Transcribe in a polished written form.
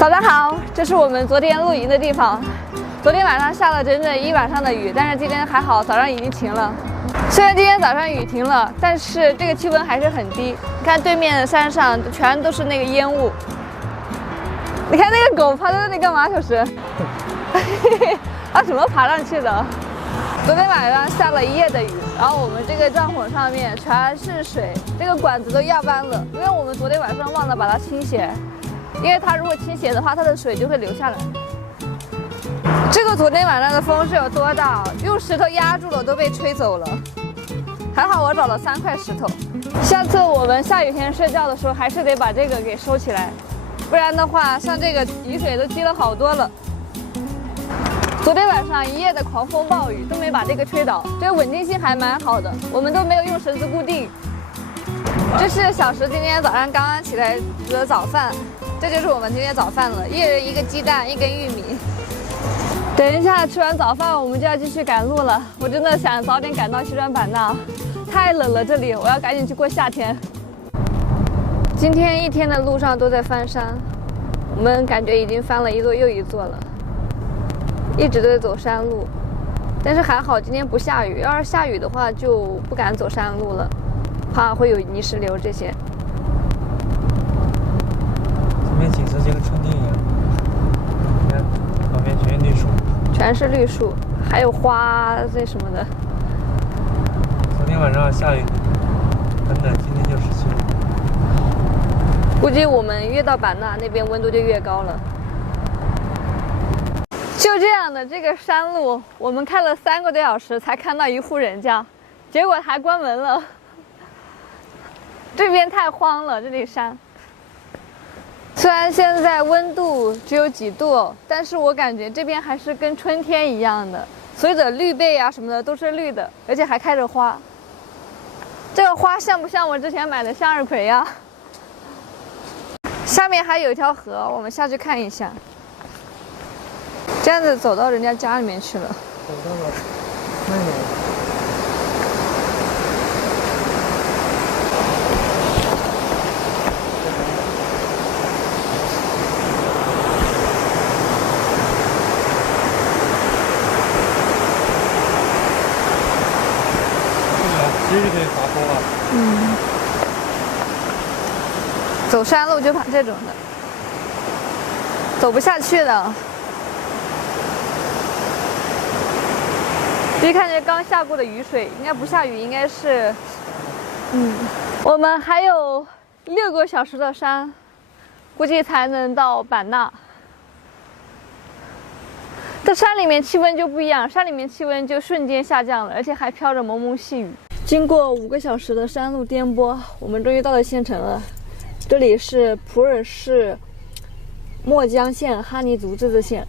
早上好，这是我们昨天露营的地方。昨天晚上下了整整一晚上的雨，但是今天还好，早上已经晴了。虽然今天早上雨停了，但是这个气温还是很低。你看对面山上全都是那个烟雾。你看那个狗爬在那里干嘛？小石？啊，怎么爬上去的？昨天晚上下了一夜的雨，然后我们这个帐篷上面全是水，这个管子都压弯了，因为我们昨天晚上忘了把它倾斜。因为它如果倾斜的话，它的水就会流下来。这个昨天晚上的风是有多大？用石头压住了，都被吹走了。还好我找了3块石头。下次我们下雨天睡觉的时候，还是得把这个给收起来，不然的话，像这个雨水都积了好多了。昨天晚上一夜的狂风暴雨都没把这个吹倒，这个稳定性还蛮好的。我们都没有用绳子固定。这是小石今天早上刚刚起来煮的早饭。这就是我们今天早饭了，一人1个鸡蛋，1根玉米。等一下吃完早饭，我们就要继续赶路了。我真的想早点赶到西双版纳，太冷了这里，我要赶紧去过夏天。今天一天的路上都在翻山，我们感觉已经翻了一座又一座了，一直都在走山路。但是还好今天不下雨，要是下雨的话就不敢走山路了，怕会有泥石流这些。这边景色就跟春天一样，你看旁边全是绿树，全是绿树，还有花这什么的。昨天晚上下雨很冷，今天就17度。估计我们越到版纳那边温度就越高了。就这样的这个山路，我们开了3个多小时才看到一户人家，结果还关门了。这边太荒了，这里山。虽然现在温度只有几度，但是我感觉这边还是跟春天一样的，所有的绿贝啊什么的都是绿的，而且还开着花。这个花像不像我之前买的向日葵呀？下面还有一条河，我们下去看一下。这样子走到人家家里面去了。走到了那里。其实就可以滑坡了。走山路就爬这种的，走不下去的。一看这刚下过的雨水，应该不下雨，应该是，我们还有6个小时的山，估计才能到版纳。在山里面气温就不一样，山里面气温就瞬间下降了，而且还飘着蒙蒙细雨。经过5个小时的山路颠簸，我们终于到了县城了。这里是普洱市墨江县哈尼族自治县。